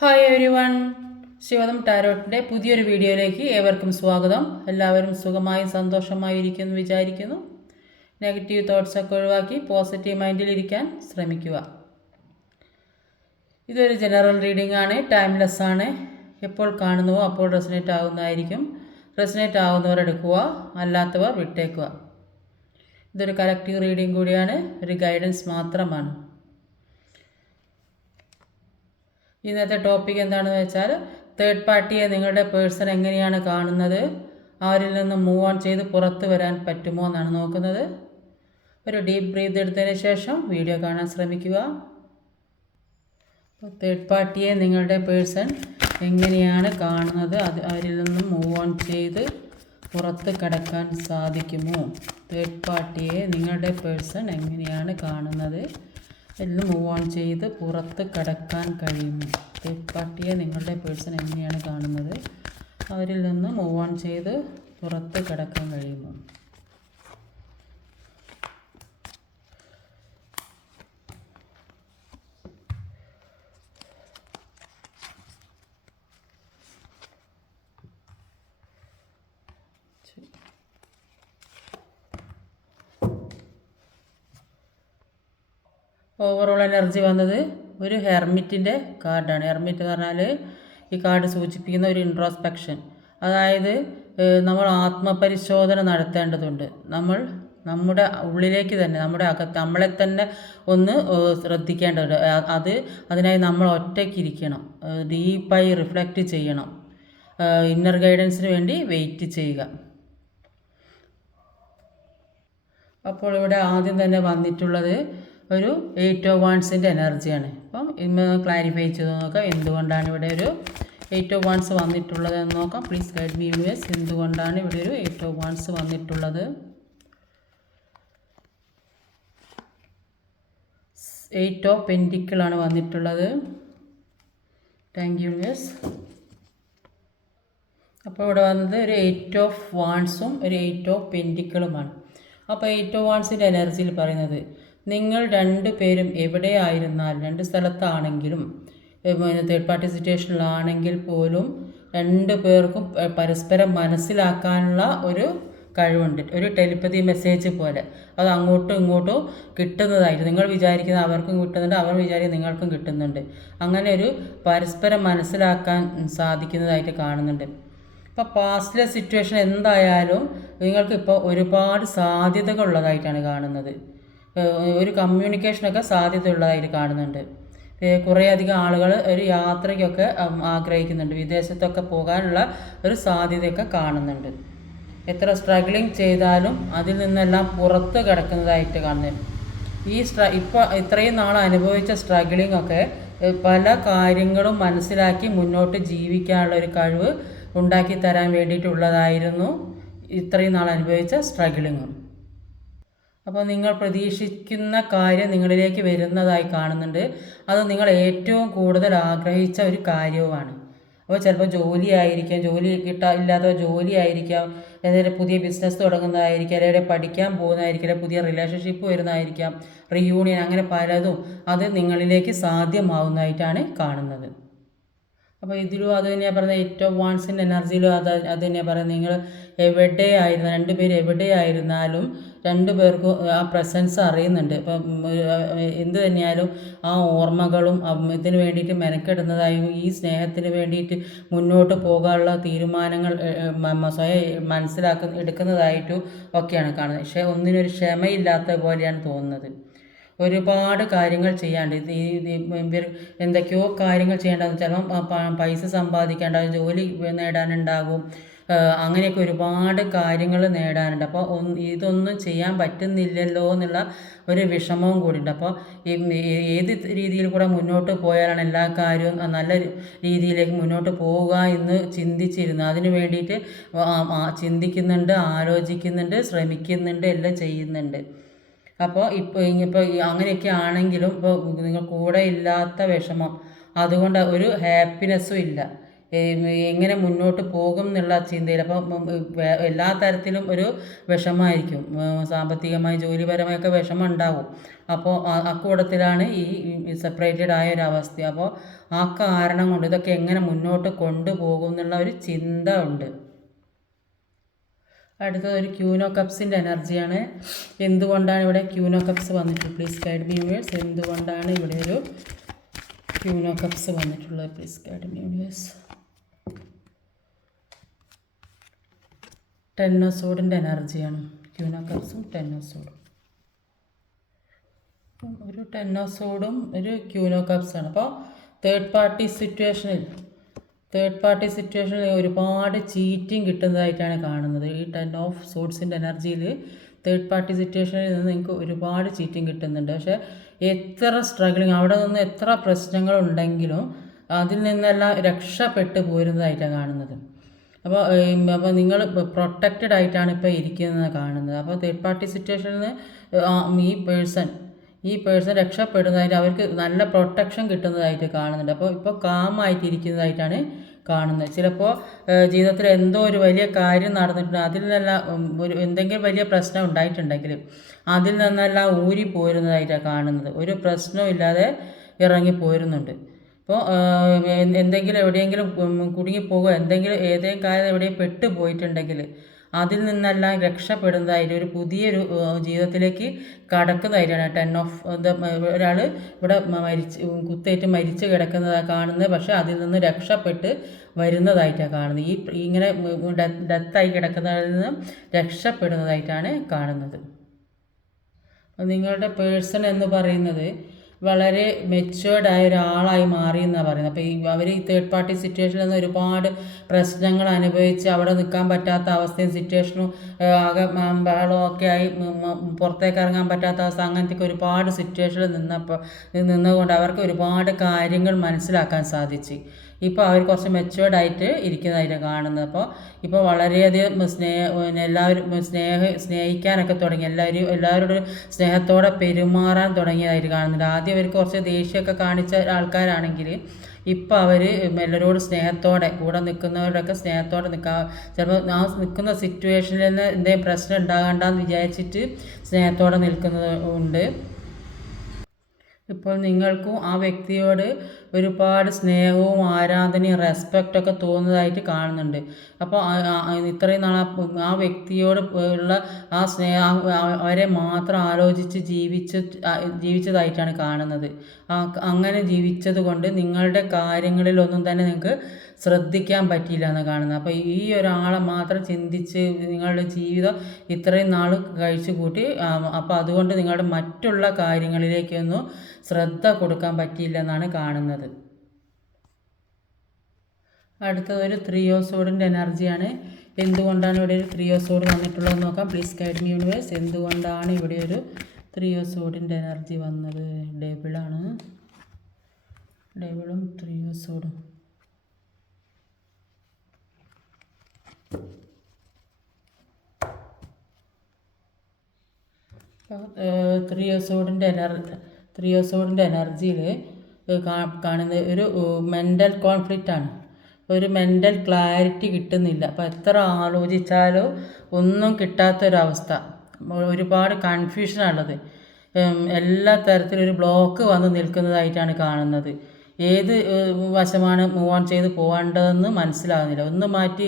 Hi every one, ശിവദം ടാരോട്ടിൻ്റെ പുതിയൊരു വീഡിയോയിലേക്ക് ഏവർക്കും സ്വാഗതം. എല്ലാവരും സുഖമായും സന്തോഷമായും ഇരിക്കുമെന്ന് വിചാരിക്കുന്നു. നെഗറ്റീവ് തോട്ട്സൊക്കെ ഒഴിവാക്കി പോസിറ്റീവ് മൈൻഡിലിരിക്കാൻ ശ്രമിക്കുക. ഇതൊരു ജനറൽ റീഡിംഗ് ആണ്, ടൈംലെസ് ആണ്. എപ്പോൾ കാണുന്നുവോ അപ്പോൾ റെസനേറ്റ് ആകുന്നതായിരിക്കും. റെസനേറ്റ് ആകുന്നവർ എടുക്കുക, അല്ലാത്തവർ വിട്ടേക്കുക. ഇതൊരു കളക്റ്റീവ് റീഡിംഗ് കൂടിയാണ്, ഒരു ഗൈഡൻസ് മാത്രമാണ്. ഇന്നത്തെ ടോപ്പിക് എന്താണെന്ന് വെച്ചാൽ, തേർഡ് പാർട്ടിയെ നിങ്ങളുടെ പേഴ്സൺ എങ്ങനെയാണ് കാണുന്നത്, അവരിൽ നിന്ന് മൂവ് ഓൺ ചെയ്ത് പുറത്ത് വരാൻ പറ്റുമോ എന്നാണ് നോക്കുന്നത്. ഒരു ഡീപ്പ് ബ്രീത്ത് എടുത്തതിന് ശേഷം വീഡിയോ കാണാൻ ശ്രമിക്കുക. തേർഡ് പാർട്ടിയെ നിങ്ങളുടെ പേഴ്സൺ എങ്ങനെയാണ് കാണുന്നത്, അവരിൽ നിന്ന് മൂവ് ഓൺ ചെയ്ത് പുറത്ത് കടക്കാൻ സാധിക്കുമോ? തേർഡ് പാർട്ടിയെ നിങ്ങളുടെ പേഴ്സൺ എങ്ങനെയാണ് കാണുന്നത്, അതിൽ മൂവ് ഓൺ ചെയ്ത് പുറത്ത് കടക്കാൻ കഴിയുമോ? തേർഡ് പാർട്ടിയെ നിങ്ങളുടെ പേഴ്സൺ എങ്ങനെയാണ് കാണുന്നത്, അവരിൽ നിന്ന് മൂവ് ഓൺ ചെയ്ത് പുറത്ത് കടക്കാൻ കഴിയുമോ? ഓവറോൾ എനർജി വന്നത് ഒരു ഹെർമിറ്റിൻ്റെ കാർഡാണ്. ഹെർമിറ്റ് എന്ന് പറഞ്ഞാൽ ഈ കാർഡ് സൂചിപ്പിക്കുന്ന ഒരു ഇൻട്രോസ്പെക്ഷൻ, അതായത് നമ്മൾ ആത്മപരിശോധന നടത്തേണ്ടതുണ്ട്. നമ്മുടെ ഉള്ളിലേക്ക് തന്നെ, നമ്മുടെ അകത്ത് നമ്മളെ തന്നെ ഒന്ന് ശ്രദ്ധിക്കേണ്ടതുണ്ട്. അതിനായി നമ്മൾ ഒറ്റയ്ക്കിരിക്കണം, ഡീപ്പായി റിഫ്ലക്റ്റ് ചെയ്യണം, ഇന്നർ ഗൈഡൻസിന് വേണ്ടി വെയിറ്റ് ചെയ്യുക. അപ്പോൾ ഇവിടെ ആദ്യം തന്നെ വന്നിട്ടുള്ളത് ഒരു 8 ഓഫ് വാൻഡ്സിൻ്റെ എനർജിയാണ്. അപ്പം ഇന്ന് ക്ലാരിഫൈ ചെയ്ത് നോക്കാം എന്തുകൊണ്ടാണ് ഇവിടെ ഒരു 8 ഓഫ് വാൻഡ്സ് വന്നിട്ടുള്ളത് എന്ന് നോക്കാം. പ്ലീസ് ഗൈഡ് മീ യൂണിവേഴ്സ്, എന്തുകൊണ്ടാണ് ഇവിടെ ഒരു 8 ഓഫ് വാൻഡ്സ് വന്നിട്ടുള്ളത്? 8 ഓഫ് പെൻറ്റിക്കിളാണ് വന്നിട്ടുള്ളത്. Thank you universe. അപ്പോൾ ഇവിടെ വന്നത് ഒരു 8 ഓഫ് വാൻഡ്സും ഒരു 8 ഓഫ് പെൻറ്റിക്കിളുമാണ്. അപ്പോൾ 8 ഓഫ് വാൻഡ്സിൻ്റെ എനർജിയിൽ പറയുന്നത്, നിങ്ങൾ രണ്ട് പേരും എവിടെയായിരുന്നാലും, രണ്ട് സ്ഥലത്താണെങ്കിലും, തേർഡ് പാർട്ടി സിറ്റുവേഷനിലാണെങ്കിൽ പോലും രണ്ട് പേർക്കും പരസ്പരം മനസ്സിലാക്കാനുള്ള ഒരു കഴിവുണ്ട്. ഒരു ടെലിപ്പതി മെസ്സേജ് പോലെ അത് അങ്ങോട്ടും ഇങ്ങോട്ടും കിട്ടുന്നതായിട്ട്, നിങ്ങൾ വിചാരിക്കുന്നത് അവർക്കും കിട്ടുന്നുണ്ട്, അവർ വിചാരിക്കുന്നത് നിങ്ങൾക്കും കിട്ടുന്നുണ്ട്. അങ്ങനെ ഒരു പരസ്പരം മനസ്സിലാക്കാൻ സാധിക്കുന്നതായിട്ട് കാണുന്നുണ്ട്. ഇപ്പോൾ പാസ്റ്റിലെ സിറ്റുവേഷൻ എന്തായാലും നിങ്ങൾക്കിപ്പോൾ ഒരുപാട് സാധ്യതകൾ ഉള്ളതായിട്ടാണ് കാണുന്നത്. ഒരു കമ്മ്യൂണിക്കേഷനൊക്കെ സാധ്യതയുള്ളതായിട്ട് കാണുന്നുണ്ട്. കുറേയധികം ആളുകൾ ഒരു യാത്രയ്ക്കൊക്കെ ആഗ്രഹിക്കുന്നുണ്ട്, വിദേശത്തൊക്കെ പോകാനുള്ള ഒരു സാധ്യതയൊക്കെ കാണുന്നുണ്ട്. എത്ര സ്ട്രഗ്ലിങ് ചെയ്താലും അതിൽ നിന്നെല്ലാം പുറത്ത് കിടക്കുന്നതായിട്ട് കാണുന്നുണ്ട്. ഇപ്പോൾ ഇത്രയും നാൾ അനുഭവിച്ച സ്ട്രഗ്ലിംഗ് ഒക്കെ പല കാര്യങ്ങളും മനസ്സിലാക്കി മുന്നോട്ട് ജീവിക്കാനുള്ള ഒരു കഴിവ് ഉണ്ടാക്കി തരാൻ വേണ്ടിയിട്ടുള്ളതായിരുന്നു ഇത്രയും നാൾ അനുഭവിച്ച സ്ട്രഗ്ലിങ്ങും. അപ്പോൾ നിങ്ങൾ പ്രതീക്ഷിക്കുന്ന കാര്യം നിങ്ങളിലേക്ക് വരുന്നതായി കാണുന്നുണ്ട്. അത് നിങ്ങൾ ഏറ്റവും കൂടുതൽ ആഗ്രഹിച്ച ഒരു കാര്യവുമാണ്. അപ്പോൾ ചിലപ്പോൾ ജോലി ആയിരിക്കാം, ജോലി ഇല്ലാത്ത ജോലി ആയിരിക്കാം, ഏതെങ്കിലും പുതിയ ബിസിനസ് തുടങ്ങുന്നതായിരിക്കാം, അല്ലെങ്കിൽ പഠിക്കാൻ പോകുന്നതായിരിക്കും, അല്ലെങ്കിൽ പുതിയ റിലേഷൻഷിപ്പ് വരുന്നതായിരിക്കാം, റീയൂണിയൻ, അങ്ങനെ പലതും അത് നിങ്ങളിലേക്ക് സാധ്യമാവുന്നതായിട്ടാണ് കാണുന്നത്. അപ്പോൾ ഇതിലും അത് തന്നെയാണ് പറയുന്നത്. 8 ഓഫ് വാൻഡ്സിൻ്റെ എനർജിയിലും അത് തന്നെയാണ് പറയുന്നത്. നിങ്ങൾ എവിടെയായിരുന്നു, രണ്ടുപേരും എവിടെയായിരുന്നാലും രണ്ടു പേർക്കും ആ പ്രസൻസ് അറിയുന്നുണ്ട്. ഇപ്പം എന്ത് തന്നെയായാലും ആ ഓർമ്മകളും ഇതിന് വേണ്ടിയിട്ട് മെനക്കെടുന്നതായും ഈ സ്നേഹത്തിന് വേണ്ടിയിട്ട് മുന്നോട്ട് പോകാനുള്ള തീരുമാനങ്ങൾ സ്വയം എടുക്കുന്നതായിട്ടും ഒക്കെയാണ് കാണുന്നത്. പക്ഷേ ഒന്നിനൊരു ക്ഷമയില്ലാത്ത പോലെയാണ് തോന്നുന്നത്. ഒരുപാട് കാര്യങ്ങൾ ചെയ്യാണ്ട്, എന്തൊക്കെയോ കാര്യങ്ങൾ ചെയ്യേണ്ടത്, ചിലപ്പം പൈസ സമ്പാദിക്കേണ്ട, ജോലി നേടാനുണ്ടാകും, അങ്ങനെയൊക്കെ ഒരുപാട് കാര്യങ്ങൾ നേടാനുണ്ട്. അപ്പോൾ ഇതൊന്നും ചെയ്യാൻ പറ്റുന്നില്ലല്ലോ എന്നുള്ള ഒരു വിഷമവും കൂടിയുണ്ട്. അപ്പോൾ ഏത് രീതിയിൽ കൂടെ മുന്നോട്ട് പോയാലാണ് എല്ലാ കാര്യവും നല്ല രീതിയിലേക്ക് മുന്നോട്ട് പോവുക എന്ന് ചിന്തിച്ചിരുന്നു. അതിന് വേണ്ടിയിട്ട് ചിന്തിക്കുന്നുണ്ട്, ആലോചിക്കുന്നുണ്ട്, ശ്രമിക്കുന്നുണ്ട്, എല്ലാം ചെയ്യുന്നുണ്ട്. അപ്പോൾ ഇപ്പോൾ അങ്ങനെയൊക്കെ ആണെങ്കിലും ഇപ്പോൾ നിങ്ങൾ കൂടെ ഇല്ലാത്ത വിഷമം, അതുകൊണ്ട് ഒരു ഹാപ്പിനെസ്സും ഇല്ല. എങ്ങനെ മുന്നോട്ട് പോകും എന്നുള്ള ചിന്തയിൽ. അപ്പോൾ എല്ലാ തരത്തിലും ഒരു വിഷമമായിരിക്കും, സാമ്പത്തികമായി ജോലിപരമായൊക്കെ വിഷമം ഉണ്ടാവും. അപ്പോൾ അക്കൂട്ടത്തിലാണ് ഈ സെപ്പറേറ്റഡ് ആയ ഒരു അവസ്ഥ. അപ്പോൾ ആ കാരണം കൊണ്ട് ഇതൊക്കെ എങ്ങനെ മുന്നോട്ട് കൊണ്ടുപോകും എന്നുള്ള ഒരു ചിന്ത ഉണ്ട്. അടുത്തത് ഒരു ക്യൂനോ കപ്സിൻ്റെ എനർജിയാണ്. എന്തുകൊണ്ടാണ് ഇവിടെ ക്യൂനോ കപ്സ് വന്നിട്ടുള്ളത്? Please guide me viewers. എന്തുകൊണ്ടാണ് ഇവിടെ ഒരു ക്യൂനോ കപ്സ് വന്നിട്ടുള്ളത്? Please guide me viewers. 10 of സോഡിൻ്റെ എനർജിയാണ് ക്യൂനോ കപ്സും 10 ഓഫ് സോഡും. ഒരു 10 ഓഫ് സോഡും ഒരു ക്യൂനോ കപ്സാണ്. അപ്പോൾ തേർഡ് പാർട്ടി സിറ്റുവേഷനിൽ ഒരുപാട് ചീറ്റിംഗ് കിട്ടുന്നതായിട്ടാണ് കാണുന്നത്. ഈ 10 ഓഫ് സോഡ്സിൻ്റെ എനർജിയിൽ തേർഡ് പാർട്ടി സിറ്റുവേഷനിൽ നിന്ന് നിങ്ങൾക്ക് ഒരുപാട് ചീറ്റിംഗ് കിട്ടുന്നുണ്ട്. പക്ഷേ എത്ര സ്ട്രഗിളിങ്, അവിടെ നിന്ന് എത്ര പ്രശ്നങ്ങളുണ്ടെങ്കിലും അതിൽ നിന്നെല്ലാം രക്ഷപ്പെട്ടു പോരുന്നതായിട്ടാണ് കാണുന്നത്. അപ്പോൾ നിങ്ങൾ പ്രൊട്ടക്റ്റഡ് ആയിട്ടാണ് ഇപ്പോൾ ഇരിക്കുന്നത് കാണുന്നത്. അപ്പോൾ തേർഡ് പാർട്ടി സിറ്റുവേഷനിൽ നിന്ന് ഈ പേഴ്സൺ രക്ഷപ്പെടുന്നതായിട്ട്, അവർക്ക് നല്ല പ്രൊട്ടക്ഷൻ കിട്ടുന്നതായിട്ട് കാണുന്നുണ്ട്. അപ്പോൾ ഇപ്പോൾ കാമായിട്ടിരിക്കുന്നതായിട്ടാണ് കാണുന്നത്. ചിലപ്പോൾ ജീവിതത്തിൽ എന്തോ ഒരു വലിയ കാര്യം നടന്നിട്ടുണ്ട്, അതിൽ നിന്നെല്ലാം എന്തെങ്കിലും വലിയ പ്രശ്നം ഉണ്ടായിട്ടുണ്ടെങ്കിൽ അതിൽ നിന്നെല്ലാം ഊരി പോരുന്നതായിട്ടാണ് കാണുന്നത്. ഒരു പ്രശ്നവും ഇല്ലാതെ ഇറങ്ങി പോരുന്നുണ്ട്. അപ്പോൾ എന്തെങ്കിലും എവിടെയെങ്കിലും കുടുങ്ങിപ്പോകുക, ഏതെങ്കിലും കാര്യം എവിടെയും പെട്ടു പോയിട്ടുണ്ടെങ്കിൽ അതിൽ നിന്നെല്ലാം രക്ഷപ്പെടുന്നതായിട്ട് ഒരു പുതിയൊരു ജീവിതത്തിലേക്ക് കടക്കുന്നതായിട്ടാണ് 10 ഓഫ് ഒരാൾ ഇവിടെ കുത്തേറ്റ് മരിച്ചു കിടക്കുന്നതാണ് കാണുന്നത്. പക്ഷേ അതിൽ നിന്ന് രക്ഷപ്പെട്ട് വരുന്നതായിട്ടാണ് കാണുന്നത്. ഇങ്ങനെ ഡെത്തായി കിടക്കുന്നതിൽ നിന്ന് രക്ഷപ്പെടുന്നതായിട്ടാണ് കാണുന്നത്. നിങ്ങളുടെ പേഴ്സൺ എന്ന് പറയുന്നത് വളരെ മെച്വേർഡ് ആയ ഒരാളായി മാറി എന്നാണ് പറയുന്നത്. അപ്പോൾ അവർ ഈ തേർഡ് പാർട്ടി സിറ്റുവേഷനിൽ നിന്ന് ഒരുപാട് പ്രശ്നങ്ങൾ അനുഭവിച്ച് അവിടെ നിൽക്കാൻ പറ്റാത്ത അവസ്ഥയും സിറ്റുവേഷനും ആകെ ബഹളവും ഒക്കെ ആയി പുറത്തേക്ക് ഇറങ്ങാൻ പറ്റാത്ത അവസ്ഥ, അങ്ങനത്തെ ഒരുപാട് സിറ്റുവേഷനിൽ നിന്നുകൊണ്ട് അവർക്ക് ഒരുപാട് കാര്യങ്ങൾ മനസ്സിലാക്കാൻ സാധിച്ചു. ഇപ്പോൾ അവർ കുറച്ച് മെച്വേർഡ് ആയിട്ട് ഇരിക്കുന്നതായിട്ട് കാണുന്നത്. അപ്പോൾ ഇപ്പോൾ വളരെയധികം എല്ലാവരും സ്നേഹിക്കാനൊക്കെ തുടങ്ങി, എല്ലാവരോടും സ്നേഹത്തോടെ പെരുമാറാൻ തുടങ്ങിയതായിട്ട് കാണുന്നുണ്ട്. ആദ്യം അവർക്ക് കുറച്ച് ദേഷ്യമൊക്കെ കാണിച്ച ആൾക്കാരാണെങ്കിൽ ഇപ്പോൾ അവർ എല്ലാവരോടും സ്നേഹത്തോടെ, കൂടെ നിൽക്കുന്നവരോടൊക്കെ സ്നേഹത്തോടെ ചിലപ്പോൾ ആ നിൽക്കുന്ന സിറ്റുവേഷനിൽ നിന്ന് എന്തെങ്കിലും പ്രശ്നം ഉണ്ടാകണ്ടെന്ന് വിചാരിച്ചിട്ട് സ്നേഹത്തോടെ നിൽക്കുന്നത് ഉണ്ട്. ഇപ്പോൾ നിങ്ങൾക്കും ആ വ്യക്തിയോട് ഒരുപാട് സ്നേഹവും ആരാധനയും റെസ്പെക്റ്റൊക്കെ തോന്നുന്നതായിട്ട് കാണുന്നുണ്ട്. അപ്പോൾ ഇത്രയും നാൾ ആ വ്യക്തിയോട് ഉള്ള ആ സ്നേഹം അവരെ മാത്രം ആലോചിച്ച് ജീവിച്ചതായിട്ടാണ് കാണുന്നത്. അങ്ങനെ ജീവിച്ചത് കൊണ്ട് നിങ്ങളുടെ കാര്യങ്ങളിലൊന്നും തന്നെ നിങ്ങൾക്ക് ശ്രദ്ധിക്കാൻ പറ്റിയില്ല എന്ന് കാണുന്നത്. അപ്പോൾ ഈ ഒരാളെ മാത്രം ചിന്തിച്ച് നിങ്ങളുടെ ജീവിതം ഇത്രയും നാൾ കഴിച്ചു കൂട്ടി. അപ്പോൾ അതുകൊണ്ട് നിങ്ങളുടെ മറ്റുള്ള കാര്യങ്ങളിലേക്കൊന്നും ശ്രദ്ധ കൊടുക്കാൻ പറ്റിയില്ല എന്നാണ് കാണുന്നത്. അടുത്തത് ഒരു 3 ഓഫ് സോഡിൻ്റെ എനർജിയാണ്. എന്തുകൊണ്ടാണ് ഇവിടെ ഒരു 3 ഓഫ് സോഡ് വന്നിട്ടുള്ളത് നോക്കാം. Please guide me universe. എന്തുകൊണ്ടാണ് ഇവിടെ ഒരു 3 ഓഫ് സോഡിൻ്റെ എനർജി വന്നത്? ഡബിളാണ്, ഡബിളും 3 ഓഫ് സോഡും. 3 ഓഫ് സോഡിൻ്റെ എനർജിയിൽ കാണുന്നത് ഒരു മെൻ്റൽ കോൺഫ്ലിക്റ്റ് ആണ്. ഒരു മെൻ്റൽ ക്ലാരിറ്റി കിട്ടുന്നില്ല. അപ്പോൾ എത്ര ആലോചിച്ചാലും ഒന്നും കിട്ടാത്തൊരവസ്ഥ, ഒരുപാട് കൺഫ്യൂഷനാണുള്ളത്. എല്ലാ തരത്തിലും ഒരു ബ്ലോക്ക് വന്ന് നിൽക്കുന്നതായിട്ടാണ് കാണുന്നത്. ഏത് വശമാണ് മൂവ് ഓൺ ചെയ്ത് പോകേണ്ടതെന്ന് മനസ്സിലാകുന്നില്ല. ഒന്ന് മാറ്റി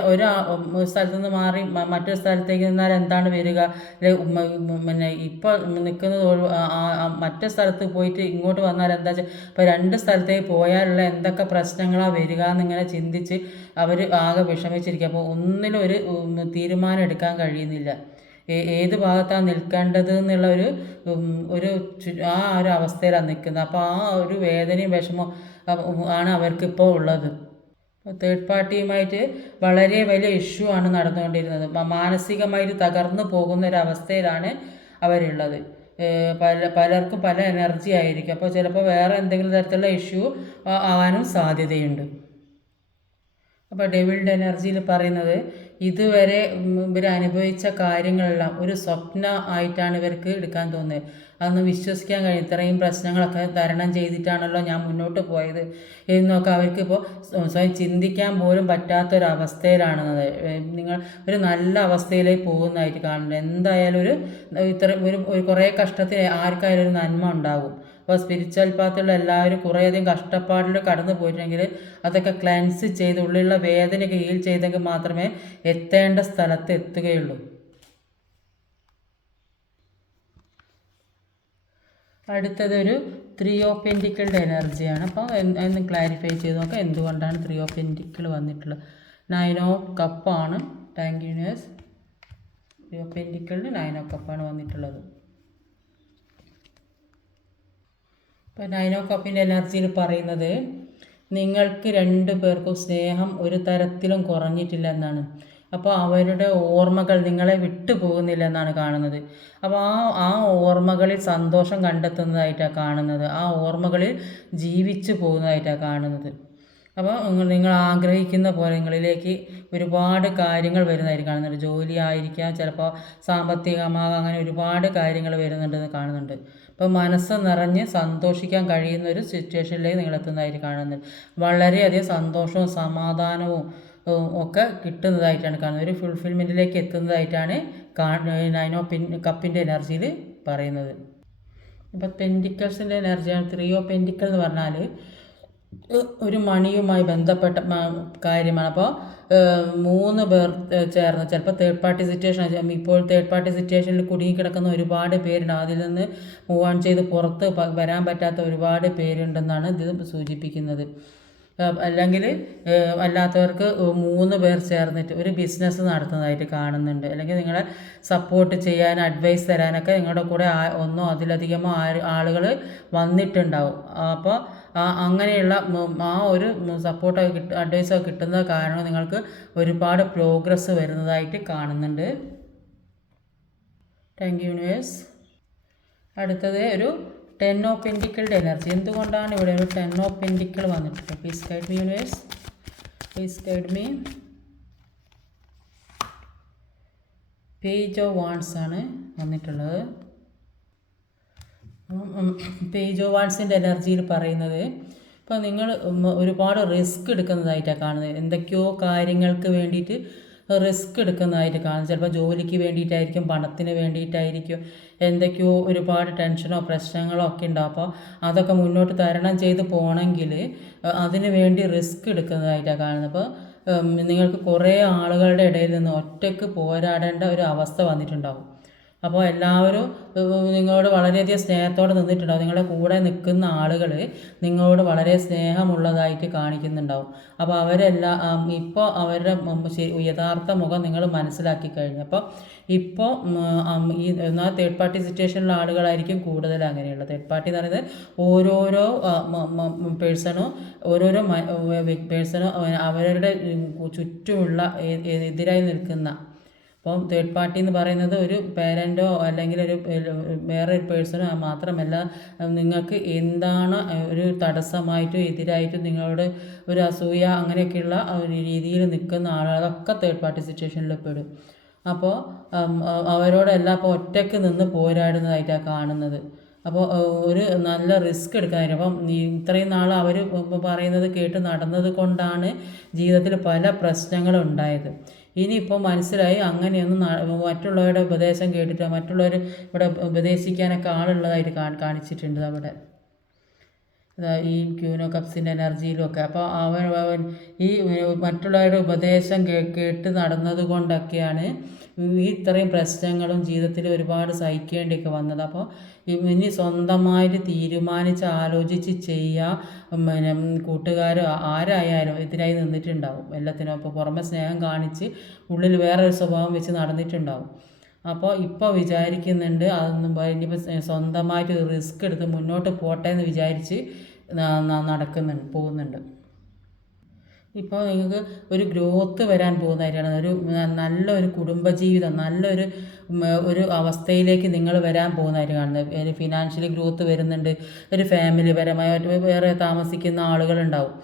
ഒരു സ്ഥലത്തു നിന്ന് മാറി മറ്റൊരു സ്ഥലത്തേക്ക് നിന്നാൽ എന്താണ് വരിക? പിന്നെ ഇപ്പോൾ നിൽക്കുന്നത് മറ്റേ സ്ഥലത്ത് പോയിട്ട് ഇങ്ങോട്ട് വന്നാൽ എന്താ വെച്ചാൽ ഇപ്പോൾ 2 സ്ഥലത്തേക്ക് പോയാലുള്ള എന്തൊക്കെ പ്രശ്നങ്ങളാണ് വരിക എന്നിങ്ങനെ ചിന്തിച്ച് അവർ ആകെ വിഷമിച്ചിരിക്കുക. അപ്പോൾ ഒന്നിലും ഒരു തീരുമാനം എടുക്കാൻ കഴിയുന്നില്ല. ഏത് ഭാഗത്താണ് നിൽക്കേണ്ടത് എന്നുള്ള ഒരു അവസ്ഥയിലാണ് നിൽക്കുന്നത്. അപ്പോൾ ആ ഒരു വേദനയും വിഷമവും ആണ് അവർക്കിപ്പോൾ ഉള്ളത്. തേർഡ് പാർട്ടിയുമായിട്ട് വളരെ വലിയ ഇഷ്യൂ ആണ് നടന്നുകൊണ്ടിരുന്നത്. മാനസികമായിട്ട് തകർന്നു പോകുന്ന ഒരവസ്ഥയിലാണ് അവരുള്ളത്. പലർക്കും പല എനർജി ആയിരിക്കും. അപ്പോൾ ചിലപ്പോൾ വേറെ എന്തെങ്കിലും തരത്തിലുള്ള ഇഷ്യൂ ആവാനും സാധ്യതയുണ്ട്. അപ്പോൾ ഡെവിൾഡ് എനർജിയിൽ പറയുന്നത് ഇതുവരെ ഇവർ അനുഭവിച്ച കാര്യങ്ങളെല്ലാം ഒരു സ്വപ്ന ആയിട്ടാണ് ഇവർക്ക് എടുക്കാൻ തോന്നുന്നത്. അതൊന്ന് വിശ്വസിക്കാൻ കഴിയും. ഇത്രയും പ്രശ്നങ്ങളൊക്കെ തരണം ചെയ്തിട്ടാണല്ലോ ഞാൻ മുന്നോട്ട് പോയത് എന്നൊക്കെ അവർക്കിപ്പോൾ സ്വയം ചിന്തിക്കാൻ പോലും പറ്റാത്തൊരവസ്ഥയിലാണെന്നത്. നിങ്ങൾ ഒരു നല്ല അവസ്ഥയിലേക്ക് പോകുന്നതായിട്ട് കാണുന്നുണ്ട്. എന്തായാലും ഒരു കുറേ കഷ്ടത്തിൽ ആർക്കായാലും ഒരു നന്മ ഉണ്ടാകും. അപ്പോൾ സ്പിരിച്വൽ പാത്തുള്ള എല്ലാവരും കുറേയധികം കഷ്ടപ്പാടിൽ കടന്നു പോയിട്ടുണ്ടെങ്കിൽ അതൊക്കെ ക്ലെൻസ് ചെയ്ത് ഉള്ളിലുള്ള വേദനയൊക്കെ ഹീൽ ചെയ്തെങ്കിൽ മാത്രമേ എത്തേണ്ട സ്ഥലത്ത് എത്തുകയുള്ളൂ. അടുത്തതൊരു 3 ഓഫ് പെൻറ്റിക്കിളുടെ എനർജിയാണ്. അപ്പോൾ ഒന്ന് ക്ലാരിഫൈ ചെയ്ത് നോക്കാം എന്തുകൊണ്ടാണ് 3 ഓഫ് പെൻറ്റിക്കിൾ വന്നിട്ടുള്ളത്. 9 ഓഫ് കപ്പാണ്. Thank you universe. 3 ഓഫ് പെൻറ്റിക്കിളിന് 9 ഓഫ് കപ്പാണ് വന്നിട്ടുള്ളത്. ഇപ്പോൾ 9 ഓഫ് കപ്പിൻ്റെ എനർജിയിൽ പറയുന്നത് നിങ്ങൾക്ക് 2 പേർക്കും സ്നേഹം ഒരു തരത്തിലും കുറഞ്ഞിട്ടില്ല എന്നാണ്. അപ്പോൾ അവരുടെ ഓർമ്മകൾ നിങ്ങളെ വിട്ടു പോകുന്നില്ല എന്നാണ് കാണുന്നത്. അപ്പോൾ ആ ഓർമ്മകളിൽ സന്തോഷം കണ്ടെത്തുന്നതായിട്ടാണ് കാണുന്നത്. ആ ഓർമ്മകളിൽ ജീവിച്ചു പോകുന്നതായിട്ടാണ് കാണുന്നത്. അപ്പോൾ നിങ്ങൾ ആഗ്രഹിക്കുന്ന പോലെ നിങ്ങളിലേക്ക് ഒരുപാട് കാര്യങ്ങൾ വരുന്നതായിട്ട് കാണുന്നുണ്ട്. ജോലി ആയിരിക്കാം, ചിലപ്പോൾ സാമ്പത്തികമാകാം, അങ്ങനെ ഒരുപാട് കാര്യങ്ങൾ വരുന്നുണ്ടെന്ന് കാണുന്നുണ്ട്. അപ്പോൾ മനസ്സ് നിറഞ്ഞ് സന്തോഷിക്കാൻ കഴിയുന്ന ഒരു സിറ്റുവേഷനിലേക്ക് നിങ്ങൾ എത്തുന്നതായിട്ട് കാണുന്നുണ്ട്. വളരെയധികം സന്തോഷവും സമാധാനവും ഒക്കെ കിട്ടുന്നതായിട്ടാണ് കാണുന്നത്. ഒരു ഫുൾഫിൽമെൻറ്റിലേക്ക് എത്തുന്നതായിട്ടാണ് 9 ഓഫ് കപ്പിൻ്റെ എനർജിയിൽ പറയുന്നത്. ഇപ്പോൾ പെൻറ്റിക്കിൾസിൻ്റെ എനർജിയാണ്. 3 ഓഫ് പെൻറ്റിക്കിൾ എന്ന് പറഞ്ഞാൽ ഒരു മണിയുമായി ബന്ധപ്പെട്ട കാര്യമാണ്. അപ്പോൾ 3 പേർ ചേർന്ന് ചിലപ്പോൾ തേർഡ് പാർട്ടി സിറ്റുവേഷൻ, ഇപ്പോൾ തേർഡ് പാർട്ടി സിറ്റുവേഷനിൽ കുടുങ്ങിക്കിടക്കുന്ന ഒരുപാട് പേരുണ്ട്. അതിൽ നിന്ന് മൂവ് ഓൺ ചെയ്ത് പുറത്ത് വരാൻ പറ്റാത്ത ഒരുപാട് പേരുണ്ടെന്നാണ് ഇത് സൂചിപ്പിക്കുന്നത്. അല്ലെങ്കിൽ അല്ലാത്തവർക്ക് 3 പേർ ചേർന്നിട്ട് ഒരു ബിസിനസ് നടത്തുന്നതായിട്ട് കാണുന്നുണ്ട്. അല്ലെങ്കിൽ നിങ്ങളെ സപ്പോർട്ട് ചെയ്യാൻ, അഡ്വൈസ് തരാനൊക്കെ നിങ്ങളുടെ കൂടെ ഒന്നോ അതിലധികമോ ആളുകൾ വന്നിട്ടുണ്ടാവും. അപ്പോൾ അങ്ങനെയുള്ള ആ ഒരു സപ്പോർട്ടൊക്കെ അഡ്വൈസൊക്കെ കിട്ടുന്നത് കാരണം നിങ്ങൾക്ക് ഒരുപാട് പ്രോഗ്രസ് വരുന്നതായിട്ട് കാണുന്നുണ്ട്. Thank you universe. അടുത്തത് ഒരു 10 ഓഫ് പെൻറ്റിക്കിളുടെ എനർജി. എന്തുകൊണ്ടാണ് ഇവിടെ ഒരു 10 ഓഫ് പെൻറ്റിക്കിൾ വന്നിട്ടുള്ളത്? Please guide me universe, please guide me. Page of wands ആണ് വന്നിട്ടുള്ളത്. പേജ് ഓഫ് വാൺസിൻ്റെ എനർജിയിൽ പറയുന്നത് ഇപ്പോൾ നിങ്ങൾ ഒരുപാട് റിസ്ക് എടുക്കുന്നതായിട്ടാണ് കാണുന്നത്. എന്തൊക്കെയോ കാര്യങ്ങൾക്ക് വേണ്ടിയിട്ട് റിസ്ക് എടുക്കുന്നതായിട്ട് കാണും. ചിലപ്പോൾ ജോലിക്ക് വേണ്ടിയിട്ടായിരിക്കും, പണത്തിന് വേണ്ടിയിട്ടായിരിക്കും, എന്തൊക്കെയോ ഒരുപാട് ടെൻഷനോ പ്രശ്നങ്ങളോ ഒക്കെ ഉണ്ടാവും. അപ്പോൾ അതൊക്കെ മുന്നോട്ട് തരണം ചെയ്ത് പോകണമെങ്കിൽ അതിന് വേണ്ടി റിസ്ക് എടുക്കുന്നതായിട്ടാണ് കാണുന്നത്. അപ്പോൾ നിങ്ങൾക്ക് കുറേ ആളുകളുടെ ഇടയിൽ നിന്ന് ഒറ്റയ്ക്ക് പോരാടേണ്ട ഒരു അവസ്ഥ വന്നിട്ടുണ്ടാവും. അപ്പോൾ എല്ലാവരും നിങ്ങളോട് വളരെയധികം സ്നേഹത്തോടെ നിന്നിട്ടുണ്ടാവും. നിങ്ങളുടെ കൂടെ നിൽക്കുന്ന ആളുകൾ നിങ്ങളോട് വളരെ സ്നേഹമുള്ളതായിട്ട് കാണിക്കുന്നുണ്ടാവും. അപ്പോൾ ഇപ്പോൾ അവരുടെ യഥാർത്ഥ മുഖം നിങ്ങൾ മനസ്സിലാക്കി കഴിഞ്ഞു. അപ്പോൾ ഇപ്പോൾ എന്നാൽ തേർഡ് പാർട്ടി സിറ്റുവേഷനിലുള്ള ആളുകളായിരിക്കും കൂടുതൽ അങ്ങനെയുള്ളത്. തേർഡ് പാർട്ടി എന്ന് പറയുന്നത് ഓരോരോ പേഴ്സണോ അവരുടെ ചുറ്റുമുള്ള എതിരായി നിൽക്കുന്ന. അപ്പം തേർഡ് പാർട്ടി എന്ന് പറയുന്നത് ഒരു പേരൻറ്റോ അല്ലെങ്കിൽ വേറെ ഒരു പേഴ്സണോ മാത്രമല്ല, നിങ്ങൾക്ക് എന്താണ് ഒരു തടസ്സമായിട്ടും എതിരായിട്ടും നിങ്ങളോട് ഒരു അസൂയ അങ്ങനെയൊക്കെയുള്ള ഒരു രീതിയിൽ നിൽക്കുന്ന ആളുകളൊക്കെ തേർഡ് പാർട്ടി സിറ്റുവേഷനിൽ പെടും. അപ്പോൾ അവരോടെല്ലാം ഇപ്പോൾ ഒറ്റയ്ക്ക് നിന്ന് പോരാടുന്നതായിട്ടാണ് കാണുന്നത്. അപ്പോൾ ഒരു നല്ല റിസ്ക് എടുക്കാനായിട്ട്. അപ്പം ഇത്രയും നാൾ അവർ പറയുന്നത് കേട്ട് നടന്നത് കൊണ്ടാണ് ജീവിതത്തിൽ പല പ്രശ്നങ്ങളും ഉണ്ടായത്. ഇനിയിപ്പോൾ മനസ്സിലായി അങ്ങനെയൊന്നും മറ്റുള്ളവരുടെ ഉപദേശം കേട്ടിട്ട് മറ്റുള്ളവർ ഇവിടെ ഉപദേശിക്കാനൊക്കെ ആളുള്ളതായിട്ട് കാണിച്ചിട്ടുണ്ട് അവിടെ ഈ ക്യൂനോ കപ്സിൻ്റെ എനർജിയിലൊക്കെ. അപ്പോൾ അവൻ ഈ മറ്റുള്ളവരുടെ ഉപദേശം കേട്ട് നടന്നത് കൊണ്ടൊക്കെയാണ് ഇത്രയും പ്രശ്നങ്ങളും ജീവിതത്തിൽ ഒരുപാട് സഹിക്കേണ്ടിയൊക്കെ വന്നത്. അപ്പോൾ ഇനി സ്വന്തമായിട്ട് തീരുമാനിച്ച് ആലോചിച്ച് ചെയ്യുക. പിന്നെ കൂട്ടുകാരോ ആരായാലും എതിരായി നിന്നിട്ടുണ്ടാവും എല്ലാത്തിനും. അപ്പോൾ പുറമെ സ്നേഹം കാണിച്ച് ഉള്ളിൽ വേറൊരു സ്വഭാവം വെച്ച് നടന്നിട്ടുണ്ടാവും. അപ്പോൾ ഇപ്പോൾ വിചാരിക്കുന്നുണ്ട് അതൊന്നും ഇനിയിപ്പോൾ സ്വന്തമായിട്ട് റിസ്ക് എടുത്ത് മുന്നോട്ട് പോട്ടെ എന്ന് വിചാരിച്ച് പോകുന്നുണ്ട്. ഇപ്പോൾ നിങ്ങൾക്ക് ഒരു ഗ്രോത്ത് വരാൻ പോകുന്നതായിട്ടാണ്. നല്ലൊരു കുടുംബജീവിതം, ഒരു അവസ്ഥയിലേക്ക് നിങ്ങൾ വരാൻ പോകുന്നതായിട്ട് കാണുന്നത്. ഫിനാൻഷ്യലി ഗ്രോത്ത് വരുന്നുണ്ട്. ഒരു ഫാമിലി പരമായിട്ട് വേറെ താമസിക്കുന്ന ആളുകളുണ്ടാവും.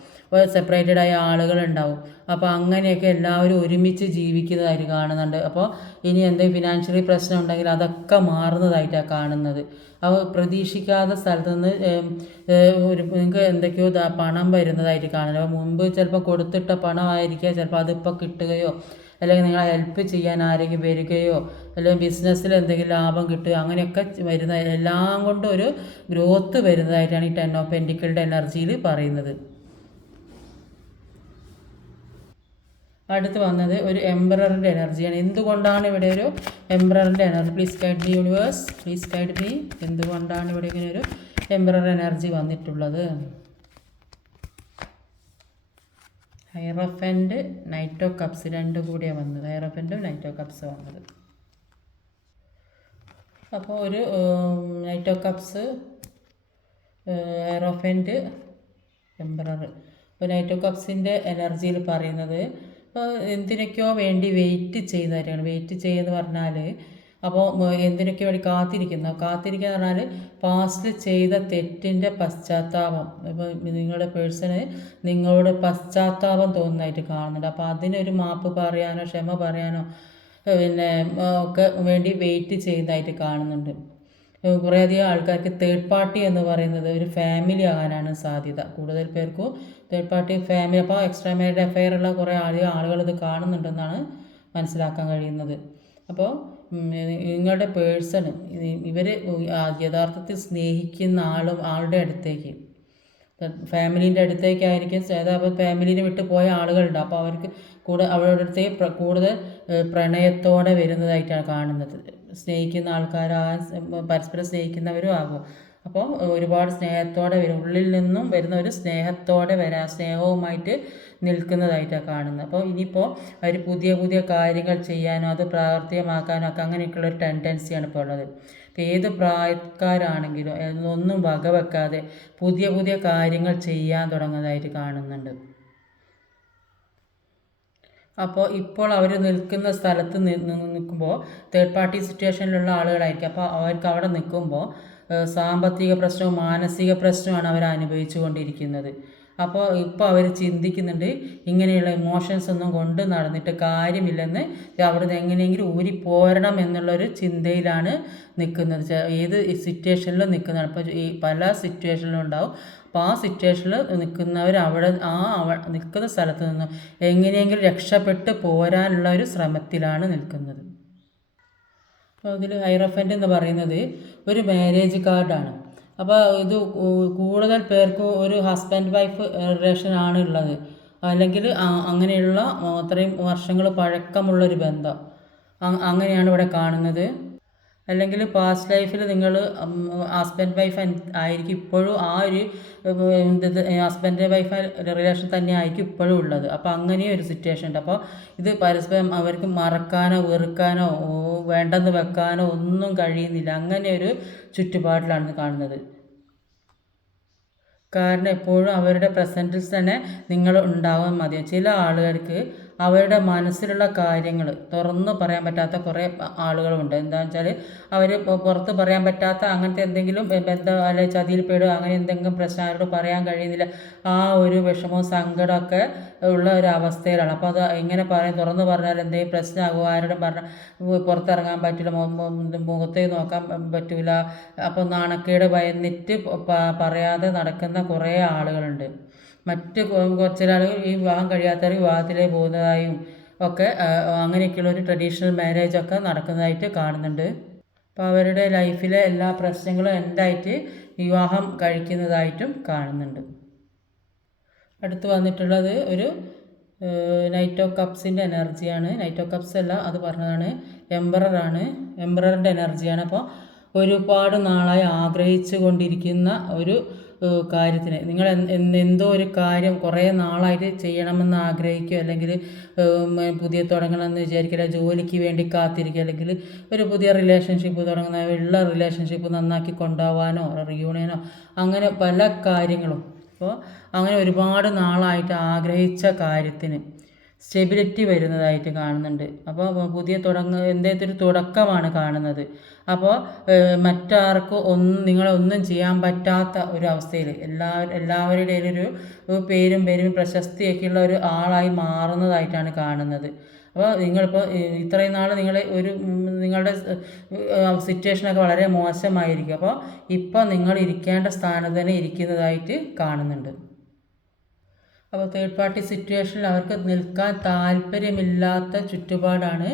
സെപ്പറേറ്റഡ് ആയ ആളുകളുണ്ടാവും. അപ്പോൾ അങ്ങനെയൊക്കെ എല്ലാവരും ഒരുമിച്ച് ജീവിക്കുന്നതായിട്ട് കാണുന്നുണ്ട്. അപ്പോൾ ഇനി എന്തെങ്കിലും ഫിനാൻഷ്യലി പ്രശ്നം ഉണ്ടെങ്കിൽ അതൊക്കെ മാറുന്നതായിട്ടാണ് കാണുന്നത്. അപ്പോൾ പ്രതീക്ഷിക്കാത്ത സ്ഥലത്ത് നിന്ന് നിങ്ങൾക്ക് എന്തൊക്കെയോ പണം വരുന്നതായിട്ട് കാണുന്നത്. അപ്പോൾ മുൻപ് ചിലപ്പോൾ കൊടുത്തിട്ട പണമായിരിക്കുക, ചിലപ്പോൾ അതിപ്പോൾ കിട്ടുകയോ അല്ലെങ്കിൽ നിങ്ങളെ ഹെൽപ്പ് ചെയ്യാൻ ആരെങ്കിലും വരികയോ അല്ലെങ്കിൽ ബിസിനസ്സിൽ എന്തെങ്കിലും ലാഭം കിട്ടുക, അങ്ങനെയൊക്കെ വരുന്ന എല്ലാം കൊണ്ടും ഒരു ഗ്രോത്ത് വരുന്നതായിട്ടാണ് ഈ 10 ഓഫ് പെൻറ്റിക്കിളുടെ എനർജിയിൽ പറയുന്നത്. അടുത്ത് വന്നത് ഒരു എംപററിൻ്റെ എനർജിയാണ്. എന്തുകൊണ്ടാണ് ഇവിടെ ഒരു എംപററിൻ്റെ എനർജി? Please guide me universe, please guide me. എന്തുകൊണ്ടാണ് ഇവിടെ ഇങ്ങനെ ഒരു എംപറർ എനർജി വന്നിട്ടുള്ളത്? ഹൈറോഫൻ്റ്, നൈറ്റ് ഓഫ് കപ്സ് രണ്ടും കൂടിയാണ് വന്നത്. ഹൈറോഫൻ്റും നൈറ്റ് ഓഫ് കപ്സ് വന്നത്. അപ്പോൾ ഒരു നൈറ്റ് ഓഫ് കപ്സ്, ഹൈറോഫൻ്റ്, എംപറർ. അപ്പോൾ നൈറ്റ് ഓഫ് കപ്സിൻ്റെ എനർജിയിൽ പറയുന്നത് എന്തിനൊക്കെയോ വേണ്ടി വെയിറ്റ് ചെയ്യുന്നവരാണ്. വെയിറ്റ് ചെയ്യുമെന്ന് പറഞ്ഞാൽ അപ്പോൾ എന്തിനൊക്കെ വേണ്ടി കാത്തിരിക്കുക എന്ന് പറഞ്ഞാൽ പാസ്റ്റിൽ ചെയ്ത തെറ്റിൻ്റെ പശ്ചാത്താപം. ഇപ്പോൾ നിങ്ങളുടെ പേഴ്സണ് നിങ്ങളോട് പശ്ചാത്താപം തോന്നുന്നതായിട്ട് കാണുന്നുണ്ട്. അപ്പോൾ അതിനൊരു മാപ്പ് പറയാനോ ക്ഷമ പറയാനോ പിന്നെ ഒക്കെ വേണ്ടി വെയിറ്റ് ചെയ്യുന്നതായിട്ട് കാണുന്നുണ്ട്. കുറേയധികം ആൾക്കാർക്ക് തേർഡ് പാർട്ടി എന്ന് പറയുന്നത് ഒരു ഫാമിലി ആകാനാണ് സാധ്യത. കൂടുതൽ പേർക്കും തേർഡ് പാർട്ടി ഫാമിലി, അപ്പോൾ എക്സ്ട്രാ മാരീഡ് അഫെയർ ഉള്ള കുറേ ആളുകൾ ഇത് കാണുന്നുണ്ടെന്നാണ് മനസ്സിലാക്കാൻ കഴിയുന്നത്. അപ്പോൾ നിങ്ങളുടെ പേഴ്സണ് ഇവർ യഥാർത്ഥത്തിൽ സ്നേഹിക്കുന്ന ആളുടെ അടുത്തേക്ക്, ഫാമിലീൻ്റെ അടുത്തേക്കായിരിക്കും. അപ്പോൾ ഫാമിലീനെ വിട്ട് പോയ ആളുകളുണ്ട്. അപ്പോൾ അവർക്ക് അവരുടെ അടുത്തേക്ക് കൂടുതൽ പ്രണയത്തോടെ വരുന്നതായിട്ടാണ് കാണുന്നത്. സ്നേഹിക്കുന്ന പരസ്പരം സ്നേഹിക്കുന്നവരും ആകും. അപ്പോൾ ഒരുപാട് സ്നേഹത്തോടെ വരും, ഉള്ളിൽ നിന്നും വരുന്ന ഒരു സ്നേഹത്തോടെ സ്നേഹവുമായിട്ട് നിൽക്കുന്നതായിട്ടാണ് കാണുന്നത്. അപ്പോൾ ഇനിയിപ്പോൾ അവർ പുതിയ പുതിയ കാര്യങ്ങൾ ചെയ്യാനോ അത് പ്രാവർത്തികമാക്കാനോ ഒക്കെ അങ്ങനെയൊക്കെയുള്ളൊരു ടെൻഡൻസിയാണ് ഇപ്പോൾ ഉള്ളത്. ഇപ്പോൾ ഏത് പ്രായക്കാരാണെങ്കിലും ഒന്നും വകവെക്കാതെ പുതിയ പുതിയ കാര്യങ്ങൾ ചെയ്യാൻ തുടങ്ങുന്നതായിട്ട് കാണുന്നുണ്ട്. അപ്പോൾ ഇപ്പോൾ അവർ നിൽക്കുന്ന സ്ഥലത്ത് നിൽക്കുമ്പോൾ തേർഡ് പാർട്ടി സിറ്റുവേഷനിലുള്ള ആളുകളായിരിക്കും. അപ്പോൾ അവർക്ക് അവിടെ നിൽക്കുമ്പോൾ സാമ്പത്തിക പ്രശ്നവും മാനസിക പ്രശ്നവുമാണ് അവർ അനുഭവിച്ചു കൊണ്ടിരിക്കുന്നത്. അപ്പോൾ ഇപ്പോൾ അവർ ചിന്തിക്കുന്നുണ്ട് ഇങ്ങനെയുള്ള ഇമോഷൻസ് ഒന്നും കൊണ്ട് നടന്നിട്ട് കാര്യമില്ലെന്ന്, അവിടുന്ന് എങ്ങനെയെങ്കിലും ഊരിപ്പോരണം എന്നുള്ളൊരു ചിന്തയിലാണ് നിൽക്കുന്നത്. ഏത് സിറ്റുവേഷനിലും നിൽക്കുന്നതാണ്. ഇപ്പോൾ ഈ പല സിറ്റുവേഷനിലും ഉണ്ടാവും. അപ്പോൾ ആ സിറ്റുവേഷനിൽ നിൽക്കുന്നവർ നിൽക്കുന്ന സ്ഥലത്ത് നിന്ന് എങ്ങനെയെങ്കിലും രക്ഷപ്പെട്ട് പോരാനുള്ള ഒരു ശ്രമത്തിലാണ് നിൽക്കുന്നത്. അപ്പോൾ ഇതിൽ ഹൈറോഫൻ്റ് എന്ന് പറയുന്നത് ഒരു മാരേജ് കാർഡാണ്. അപ്പോൾ ഇത് കൂടുതൽ പേർക്കും ഒരു ഹസ്ബൻഡ് വൈഫ് റിലേഷൻ ആണ് ഉള്ളത്, അല്ലെങ്കിൽ അങ്ങനെയുള്ള അത്രയും വർഷങ്ങൾ പഴക്കമുള്ളൊരു ബന്ധം അങ്ങനെയാണ് ഇവിടെ കാണുന്നത്. അല്ലെങ്കിൽ പാസ്റ്റ് ലൈഫിൽ നിങ്ങൾ ഹസ്ബൻഡ് വൈഫ് ആയിരിക്കും ഇപ്പോഴും ആ ഒരു ഹസ്ബൻഡ് വൈഫ് റിലേഷൻ തന്നെ ആയിരിക്കും ഇപ്പോഴും ഉള്ളത്. അപ്പോൾ അങ്ങനെ ഒരു സിറ്റുവേഷൻ ഉണ്ട്. അപ്പോൾ ഇത് പരസ്പരം അവർക്ക് മറക്കാനോ വെറുക്കാനോ വേണ്ടെന്ന് വെക്കാനോ ഒന്നും കഴിയുന്നില്ല. അങ്ങനെ ഒരു ചുറ്റുപാടിലാണ് കാണുന്നത്. കാരണം എപ്പോഴും അവരുടെ പ്രസൻറ്റിൽ തന്നെ നിങ്ങൾ ഉണ്ടാവാൻ മതി. ചില ആളുകൾക്ക് അവരുടെ മനസ്സിലുള്ള കാര്യങ്ങൾ തുറന്നു പറയാൻ പറ്റാത്ത കുറേ ആളുകളുണ്ട്. എന്താണെന്ന് വെച്ചാൽ അവർ പുറത്ത് പറയാൻ പറ്റാത്ത അങ്ങനത്തെ എന്തെങ്കിലും ബന്ധം അല്ലെങ്കിൽ ചതിയിൽപ്പെടുക, അങ്ങനെ എന്തെങ്കിലും പ്രശ്നം അവരോട് പറയാൻ കഴിയുന്നില്ല. ആ ഒരു വിഷമവും സങ്കടമൊക്കെ ഉള്ള ഒരു അവസ്ഥയിലാണ്. അപ്പോൾ അത് എങ്ങനെ തുറന്നു പറഞ്ഞാൽ എന്തെങ്കിലും പ്രശ്നമാകുമോ, ആരോടും പറഞ്ഞാൽ പുറത്തിറങ്ങാൻ പറ്റില്ല, മുഖത്തേക്ക് നോക്കാൻ പറ്റില്ല. അപ്പോൾ നാണക്കേട് ഭയന്നിട്ട് പറയാതെ നടക്കുന്ന കുറേ ആളുകളുണ്ട്. മറ്റ് കുറച്ചിൽ ആളുകൾ ഈ വിവാഹം കഴിയാത്തവർ വിവാഹത്തിലേക്ക് പോകുന്നതായും ഒക്കെ അങ്ങനെയൊക്കെയുള്ള ഒരു ട്രഡീഷണൽ മാരേജൊക്കെ നടക്കുന്നതായിട്ട് കാണുന്നുണ്ട്. അപ്പോൾ അവരുടെ ലൈഫിലെ എല്ലാ പ്രശ്നങ്ങളും എന്തായിട്ട് വിവാഹം കഴിക്കുന്നതായിട്ടും കാണുന്നുണ്ട്. അടുത്ത് വന്നിട്ടുള്ളത് ഒരു നൈറ്റ് ഓഫ് കപ്സിൻ്റെ എനർജിയാണ്. നൈറ്റ് ഓഫ് കപ്സ് അല്ല, അത് പറഞ്ഞതാണ് എംപററാണ്. എംപററിൻ്റെ എനർജിയാണ്. അപ്പോൾ ഒരുപാട് നാളായി ആഗ്രഹിച്ചു കൊണ്ടിരിക്കുന്ന ഒരു കാര്യത്തിന് നിങ്ങൾ എന്തോ ഒരു കാര്യം കുറേ നാളായിട്ട് ചെയ്യണമെന്ന് ആഗ്രഹിക്കുക, അല്ലെങ്കിൽ പുതിയ തുടങ്ങണമെന്ന് വിചാരിക്കില്ല, ജോലിക്ക് വേണ്ടി കാത്തിരിക്കുക, അല്ലെങ്കിൽ ഒരു പുതിയ റിലേഷൻഷിപ്പ് തുടങ്ങുന്ന ഉള്ള റിലേഷൻഷിപ്പ് നന്നാക്കി കൊണ്ടുപോകാനോ റിയൂണിയനോ അങ്ങനെ പല കാര്യങ്ങളും. അപ്പോൾ അങ്ങനെ ഒരുപാട് നാളായിട്ട് ആഗ്രഹിച്ച കാര്യത്തിന് സ്റ്റെബിലിറ്റി വരുന്നതായിട്ട് കാണുന്നുണ്ട്. അപ്പോൾ പുതിയ എന്തെങ്കിലും ഒരു തുടക്കമാണ് കാണുന്നത്. അപ്പോൾ മറ്റാർക്കും നിങ്ങളെ ഒന്നും ചെയ്യാൻ പറ്റാത്ത ഒരു അവസ്ഥയിൽ എല്ലാവരുടെയും ഒരു പേരും പ്രശസ്തിയൊക്കെയുള്ള ഒരു ആളായി മാറുന്നതായിട്ടാണ് കാണുന്നത്. അപ്പോൾ നിങ്ങളിപ്പോൾ ഇത്രയും നാൾ നിങ്ങളുടെ സിറ്റുവേഷനൊക്കെ വളരെ മോശമായിരിക്കും. അപ്പോൾ ഇപ്പോൾ നിങ്ങൾ ഇരിക്കേണ്ട സ്ഥാനത്ത് തന്നെ ഇരിക്കുന്നതായിട്ട് കാണുന്നുണ്ട്. അപ്പോൾ തേർഡ് പാർട്ടി സിറ്റുവേഷനിൽ അവർക്ക് നിൽക്കാൻ താല്പര്യമില്ലാത്ത ചുറ്റുപാടാണ്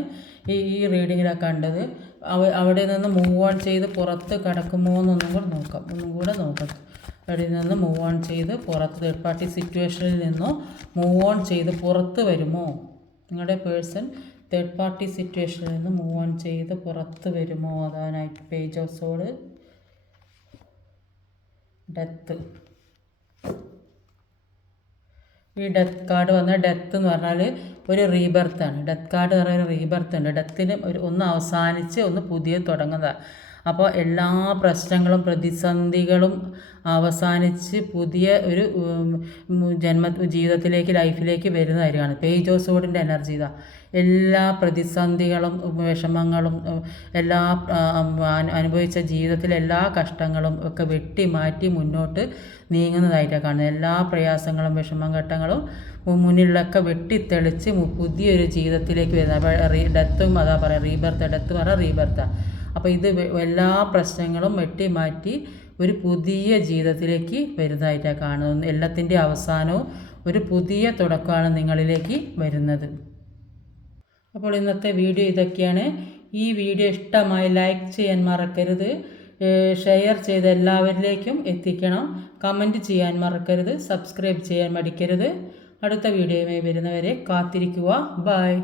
ഈ റീഡിങ്ങിലൊക്കെ കണ്ടത്. അവിടെ നിന്ന് മൂവ് ഓൺ ചെയ്ത് പുറത്ത് കടക്കുമോ എന്നൊന്നും കൂടെ നോക്കാം. അവിടെ നിന്ന് മൂവ് ഓൺ ചെയ്ത് പുറത്ത് തേർഡ് പാർട്ടി സിറ്റുവേഷനിൽ നിന്നോ മൂവ് ഓൺ ചെയ്ത് പുറത്ത് വരുമോ? നിങ്ങളുടെ പേഴ്സൺ തേർഡ് പാർട്ടി സിറ്റുവേഷനിൽ നിന്ന് മൂവ് ഓൺ ചെയ്ത് പുറത്ത് വരുമോ? അതാനായിട്ട് പേജ് ഓഫ് സോഡ്, ഡെത്ത്. ഈ ഡെത്ത് കാർഡ് വന്ന ഡെത്ത് എന്ന് പറഞ്ഞാൽ ഒരു റീബർത്താണ്. ഡെത്ത് കാർഡ് എന്ന് പറഞ്ഞാൽ ഒരു റീബർത്ത് ഉണ്ട്. ഡെത്തിന് ഒന്ന് അവസാനിച്ച് ഒന്ന് പുതിയ തുടങ്ങുന്നതാണ്. അപ്പോൾ എല്ലാ പ്രശ്നങ്ങളും പ്രതിസന്ധികളും അവസാനിച്ച് പുതിയ ഒരു ജീവിതത്തിലേക്ക് ലൈഫിലേക്ക് വരുന്നതായിരിക്കുകയാണ്. പേജ് ഓഫ് സോഡിൻ്റെ എനർജി ഇതാ. എല്ലാ പ്രതിസന്ധികളും വിഷമങ്ങളും എല്ലാ അനുഭവിച്ച ജീവിതത്തിലെ എല്ലാ കഷ്ടങ്ങളും ഒക്കെ വെട്ടി മാറ്റി മുന്നോട്ട് നീങ്ങുന്നതായിട്ടാണ് കാണുന്നത്. എല്ലാ പ്രയാസങ്ങളും വിഷമഘട്ടങ്ങളും മുന്നിലൊക്കെ വെട്ടിത്തെളിച്ച് പുതിയൊരു ജീവിതത്തിലേക്ക് വരുന്നത്. അപ്പോൾ ഡെത്തും അതാ പറയാം, റീബർത്ത്. ഡെത്ത് പറഞ്ഞാൽ റീബർത്താണ്. അപ്പോൾ ഇത് എല്ലാ പ്രശ്നങ്ങളും വെട്ടി മാറ്റി ഒരു പുതിയ ജീവിതത്തിലേക്ക് വരുന്നതായിട്ടാണ് കാണുന്നത്. എല്ലാത്തിൻ്റെ അവസാനവും ഒരു പുതിയ തുടക്കമാണ് നിങ്ങളിലേക്ക് വരുന്നത്. അപ്പോൾ ഇന്നത്തെ വീഡിയോ ഇതൊക്കെയാണ്. ഈ വീഡിയോ ഇഷ്ടമായി ലൈക്ക് ചെയ്യാൻ മറക്കരുത്. ഷെയർ ചെയ്ത് എല്ലാവരിലേക്കും എത്തിക്കണം. കമൻറ്റ് ചെയ്യാൻ മറക്കരുത്. സബ്സ്ക്രൈബ് ചെയ്യാൻ മടിക്കരുത്. അടുത്ത വീഡിയോയുമായി വരുന്നവരെ കാത്തിരിക്കുക. ബൈ.